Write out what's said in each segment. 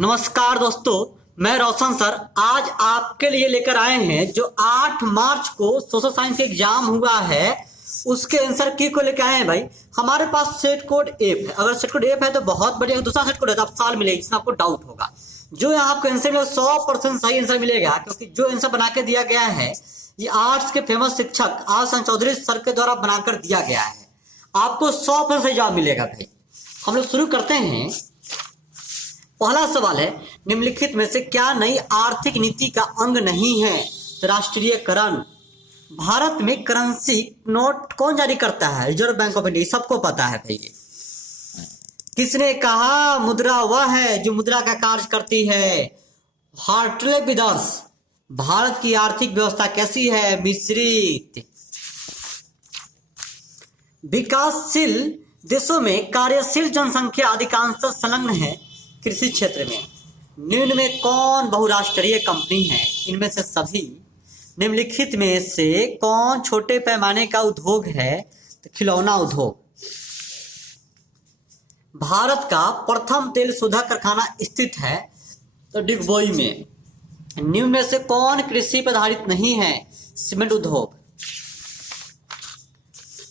नमस्कार दोस्तों, मैं रोशन सर आज आपके लिए लेकर आए हैं जो 8 मार्च को सोशल साइंस का एग्जाम हुआ है उसके आंसर की को लेकर आए हैं। भाई हमारे पास सेट कोड एप है। अगर सेट कोड एप है तो बहुत बढ़िया। दूसरा सेट कोड है तो आप साल मिलेगी जिसमें आपको डाउट होगा। जो यहाँ आपको आंसर मिलेगा 100% सही आंसर मिलेगा, क्योंकि जो आंसर बना के दिया गया है ये आर्ट्स के फेमस शिक्षक आसन चौधरी सर के द्वारा बनाकर दिया गया है। आपको 100% सही जवाब मिलेगा। भाई हम लोग शुरू करते हैं। पहला सवाल है, निम्नलिखित में से क्या नई आर्थिक नीति का अंग नहीं है? तो राष्ट्रीयकरण। भारत में करेंसी नोट कौन जारी करता है? Reserve bank of India. सबको पता है भाई। ये किसने कहा? मुद्रा वह है जो मुद्रा का कार्य करती है। Hartley withers. भारत की आर्थिक व्यवस्था कैसी है? मिश्रित। विकासशील देशों में कार्यशील जनसंख्या अधिकांशतः संलग्न है कृषि क्षेत्र में। निम्न में कौन बहुराष्ट्रीय कंपनी है? इनमें से सभी। निम्नलिखित में से कौन छोटे पैमाने का उद्योग है? तो खिलौना उद्योग। भारत का प्रथम तेल शोधक कारखाना स्थित है तो डिगबोई में। निम्न में से कौन कृषि पर आधारित नहीं है? सीमेंट उद्योग।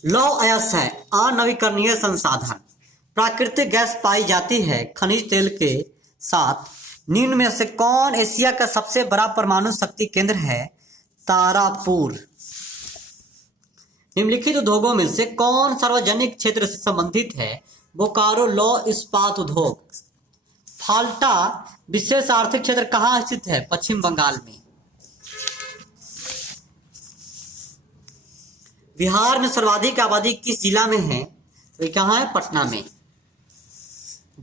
लौह अयस्क है अनवीकरणीय संसाधन। प्राकृतिक गैस पाई जाती है खनिज तेल के साथ। निम्न में से कौन एशिया का सबसे बड़ा परमाणु शक्ति केंद्र है? तारापुर। निम्नलिखित उद्योगों में से कौन सार्वजनिक क्षेत्र से संबंधित है? बोकारो लौह इस्पात उद्योग। फाल्टा विशेष आर्थिक क्षेत्र कहाँ स्थित है? पश्चिम बंगाल में। बिहार में सर्वाधिक आबादी किस जिला में है? तो कहाँ है? पटना में।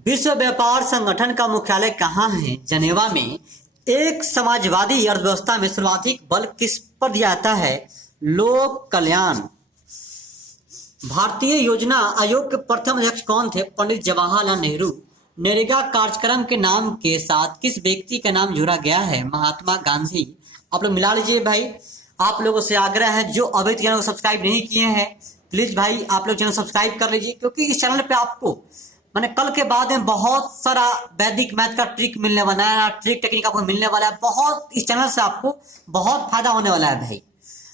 विश्व व्यापार संगठन का मुख्यालय कहाँ है? जनेवा में। एक समाजवादी अर्थव्यवस्था में सर्वाधिक बल किस पर दिया जाता है? लोक कल्याण। भारतीय योजना आयोग के प्रथम अध्यक्ष कौन थे? पंडित जवाहरलाल नेहरू। नरेगा कार्यक्रम के नाम के साथ किस व्यक्ति का नाम जोड़ा गया है? महात्मा गांधी। आप लोग मिला लीजिए भाई। आप लोगों से आग्रह है जो अभी तक चैनल को सब्सक्राइब नहीं किए हैं प्लीज भाई आप लोग चैनल सब्सक्राइब कर लीजिए, क्योंकि इस चैनल पे आपको मैंने कल के बाद में बहुत सारा वैदिक मैथ का ट्रिक मिलने वाला है, ट्रिक टेक्निक आपको मिलने वाला है। बहुत इस चैनल से आपको बहुत फायदा होने वाला है भाई।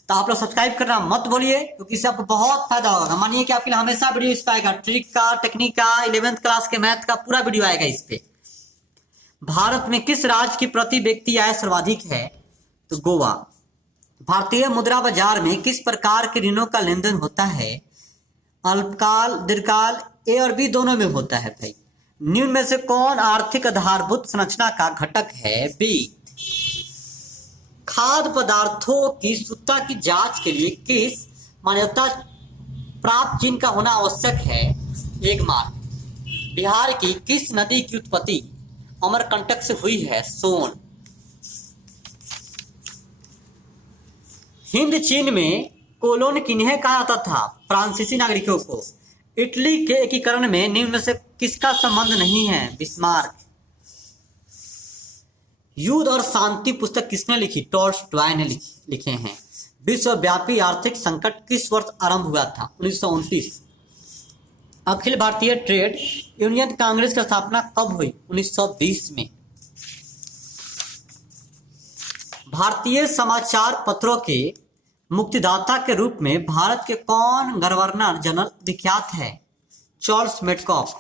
तो आप लोग सब्सक्राइब करना मत बोलिए, क्योंकि इससे आपको बहुत फायदा होगा। मानिए कि आपके लिए हमेशा वीडियो इस पे आएगा, ट्रिक का, टेक्निक का, 11th क्लास के मैथ का पूरा वीडियो आएगा इस पे। भारत में किस राज्य की प्रति व्यक्ति आय सर्वाधिक है? तो गोवा। भारतीय मुद्रा बाजार में किस प्रकार के ऋणों का लेन देन होता है? अल्पकाल, दीर्घकाल, ए और बी दोनों में होता है भाई। निम्न में से कौन आर्थिक आधारभूत संरचना का घटक है? बी। खाद्य पदार्थों की शुद्धता की जांच के लिए किस मान्यता प्राप्त चिन्ह का होना आवश्यक है? 1 मार्क। बिहार की किस नदी की उत्पत्ति अमरकंटक से हुई है? सोन। हिंद चीन में कोलोन किन्हें कहा जाता था? फ्रांसीसी नागरिकों को। इटली के एकीकरण में निम्न में से किसका संबंध नहीं है? बिस्मार्क। युद्ध और शांति पुस्तक किसने लिखी? टॉल्स्टॉय ने लिखे हैं। विश्वव्यापी आर्थिक संकट किस वर्ष आरंभ हुआ था? 1929। अखिल भारतीय ट्रेड यूनियन कांग्रेस की स्थापना कब हुई? 1920 में। भारतीय समाचार पत्रों के मुक्तिदाता के रूप में भारत के कौन गवर्नर जनरल विख्यात है? Charles Metcalfe.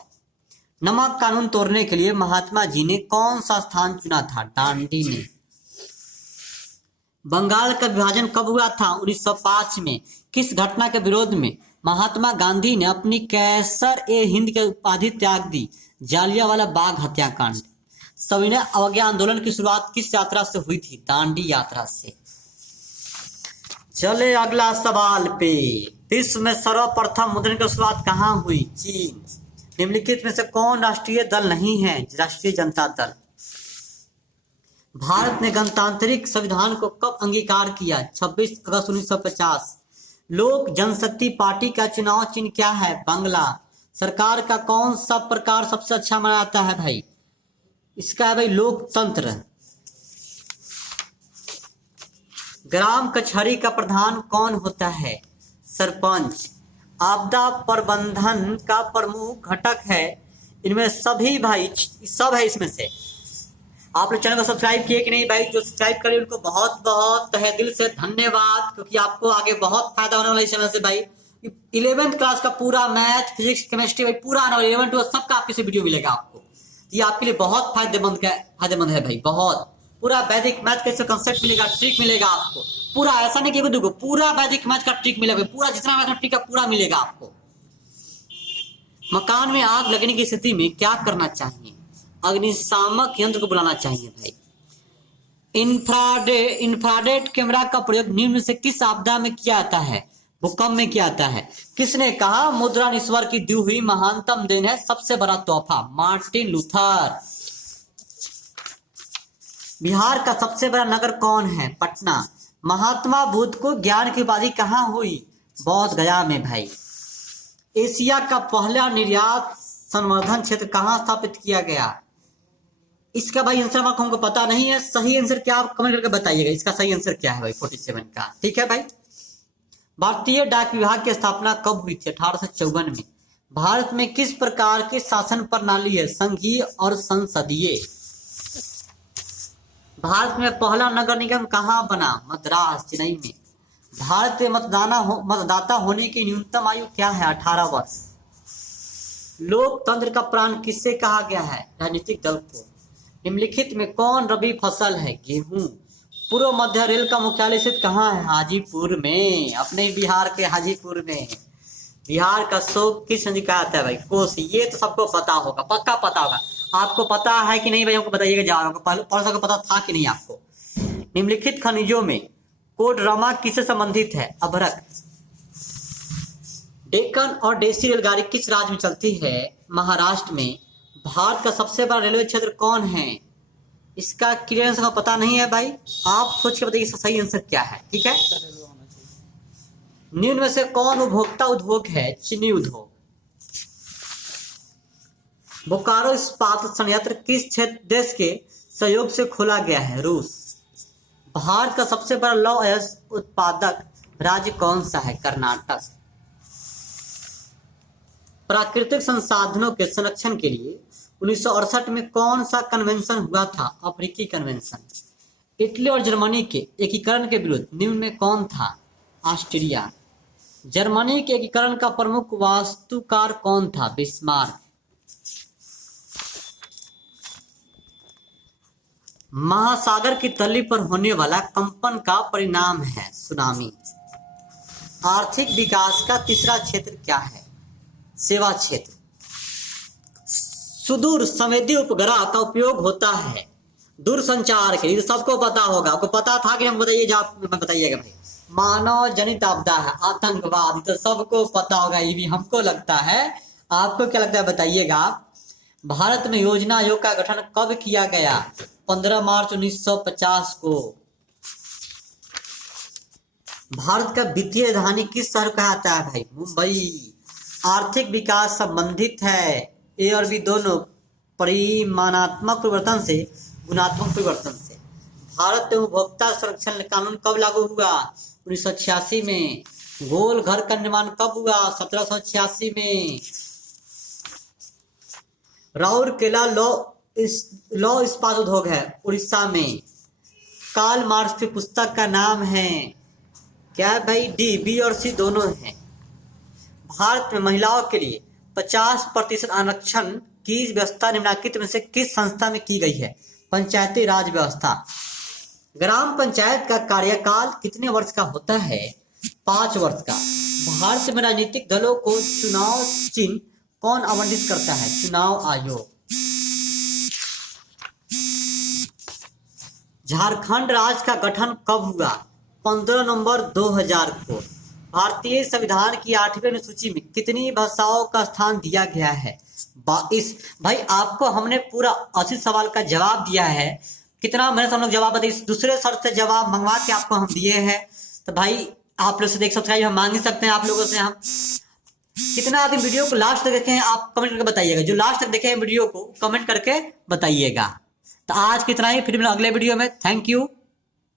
नमक कानून तोड़ने के लिए महात्मा जी ने कौन सा स्थान चुना था? डांडी ने। बंगाल का विभाजन कब हुआ था? 1905 में। किस घटना के विरोध में महात्मा गांधी ने अपनी कैसर ए हिंद की उपाधि त्याग दी? जालियांवाला बाग हत्याकांड। सविनय अवज्ञा आंदोलन की शुरुआत किस यात्रा से हुई थी? दांडी यात्रा से। चले अगला सवाल पे। विश्व में सर्वप्रथम मुद्रण की शुरुआत कहाँ हुई? चीन। निम्नलिखित में से कौन राष्ट्रीय दल नहीं है? राष्ट्रीय जनता दल। भारत ने गणतांत्रिक संविधान को कब अंगीकार किया? 26 अगस्त 1950। लोक जनशक्ति पार्टी का चुनाव चिन्ह क्या है? बंगला। सरकार का कौन सा प्रकार सबसे अच्छा माना जाता है भाई? इसका है भाई लोकतंत्र। ग्राम कचहरी का प्रधान कौन होता है? सरपंच। आपदा प्रबंधन का प्रमुख घटक है। इनमें सभी भाई सब है इसमें से आप लोग चैनल को सब्सक्राइब किए कि नहीं भाई? जो सब्सक्राइब करे उनको बहुत बहुत तहे दिल से धन्यवाद, क्योंकि आपको आगे बहुत फायदा होने वाला इस चैनल से भाई। 11th क्लास का पूरा मैथ, फिजिक्स, केमिस्ट्री भाई पूरा आने वाला 11 12 सबका आपके से वीडियो मिलेगा आपको। ये आपके लिए बहुत फायदेमंद है भाई, बहुत। पूरा वैदिक मैथ का कंसेप्ट मिलेगा, ट्रिक मिलेगा आपको पूरा। ऐसा नहीं कि देखो पूरा वैदिक मैथ का ट्रिक मिलेगा, पूरा जितना मैथ का ट्रिक है पूरा मिलेगा आपको। मकान में आग लगने की स्थिति में क्या करना चाहिए? अग्निशामक यंत्र को बुलाना चाहिए भाई। इंफ्रारेड कैमरा का प्रयोग निम्न से किस आपदा में किया जाता है? भूकंप में किया जाता है। किसने कहा मुद्रण ईश्वर की दी हुई महानतम देन है, सबसे बड़ा तोहफा? Martin Luther. बिहार का सबसे बड़ा नगर कौन है? पटना। महात्मा बुद्ध को ज्ञान की उपाधि कहाँ हुई? बोध गया में भाई। एशिया का पहला निर्यात संवर्धन क्षेत्र कहाँ स्थापित किया गया? इसका भाई आंसर हमको पता नहीं है। सही आंसर क्या आप कमेंट करके बताइएगा, इसका सही आंसर क्या है भाई 47 का। ठीक है भाई। भारतीय डाक विभाग की स्थापना कब हुई थी? 1854 में। भारत में किस प्रकार की शासन प्रणाली है? संघीय और संसदीय। भारत में पहला नगर निगम कहाँ बना? मद्रास, चेन्नई में। भारत में मतदाता होने की न्यूनतम आयु क्या है? 18 वर्ष। लोकतंत्र का प्राण किससे कहा गया है? राजनीतिक दल को। निम्नलिखित में कौन रबी फसल है? गेहूं। पूर्व मध्य रेल का मुख्यालय स्थित कहाँ है? हाजीपुर में, अपने बिहार के हाजीपुर में। बिहार का शोक किस नदी का आता है भाई? कोसी। ये तो सबको पता होगा, पक्का पता होगा। आपको पता है कि नहीं भाई? हमको बताइएगा। जा रहा पहले पता था कि नहीं आपको? निम्नलिखित खनिजों में कोडरमा किससे संबंधित है? अभ्रक। डेक्कन और डेसी रेलगाड़ी किस राज्य में चलती है? महाराष्ट्र में। भारत का सबसे बड़ा रेलवे क्षेत्र कौन है? इसका क्लियर आंसर पता नहीं है भाई, आप सोच के बताइए इसका सही आंसर क्या है। ठीक है। निम्न में से कौन उपभोक्ता उद्योग है? चीनी उद्योग। बोकारो इस्पात संयंत्र किस क्षेत्र देश के सहयोग से खोला गया है? रूस। भारत का सबसे बड़ा लौह अयस्क उत्पादक राज्य कौन सा है? कर्नाटक। प्राकृतिक संसाधनों के संरक्षण के लिए 1968 में कौन सा कन्वेंशन हुआ था? अफ्रीकी कन्वेंशन। इटली और जर्मनी के एकीकरण के विरुद्ध निम्न में कौन था? ऑस्ट्रिया। जर्मनी के एकीकरण का प्रमुख वास्तुकार कौन था? बिस्मार्क। महासागर की तली पर होने वाला कंपन का परिणाम है सुनामी। आर्थिक विकास का तीसरा क्षेत्र क्या है? सेवा क्षेत्र। सुदूर संवेदी उपग्रह का उपयोग होता है दूरसंचार के लिए, सबको पता होगा। आपको पता था कि हम बताइएगा भाई। मानव जनित आपदा है आतंकवाद, तो सबको पता होगा। ये भी हमको लगता है, आपको क्या लगता है बताइएगा। भारत में योजना आयोग का गठन कब किया गया? 15 मार्च 1950 को। भारत का वित्तीय राजधानी किस शहर कहा जाता है भाई? मुंबई। आर्थिक विकास संबंधित है ए और बी दोनों परिमाणात्मक परिवर्तन से गुणात्मक परिवर्तन से। भारत में उपभोक्ता संरक्षण कानून कब लागू हुआ? 1986 में। गोल घर का निर्माण कब हुआ? 1786 में। राउरकेला लौ इस्पात उद्योग है उड़ीसा में। कार्ल मार्क्स की पुस्तक का नाम है क्या भाई? डी, बी और सी दोनों हैं। भारत में महिलाओं के लिए 50% आरक्षण की व्यवस्था निम्नलिखित में से किस संस्था में की गई है? पंचायती राज व्यवस्था। ग्राम पंचायत का कार्यकाल कितने वर्ष का होता है? 5 वर्ष का। भारत में राजनीतिक दलों को चुनाव चिन्ह कौन आवंटित करता है? चुनाव आयोग। झारखंड राज्य का गठन कब हुआ? 15 नवंबर 2000 को। भारतीय संविधान की 8वीं अनुसूची में कितनी भाषाओं का स्थान दिया गया है? 22। भाई आपको हमने पूरा 80 सवाल का जवाब दिया है। कितना मेहनत हम लोग जवाब बताइए, दूसरे सर से जवाब मंगवा के आपको हम दिए हैं। तो भाई आप लोग से देख सब्सक्राइब हम मांग ही सकते हैं आप लोगों से। हम कितना आदमी वीडियो को लास्ट तक देखे हैं आप कमेंट करके बताइएगा। जो लास्ट तक देखे हैं वीडियो को कमेंट करके बताइएगा। तो आज कितना ही, फिर मिलेंगे अगले वीडियो में। Thank you.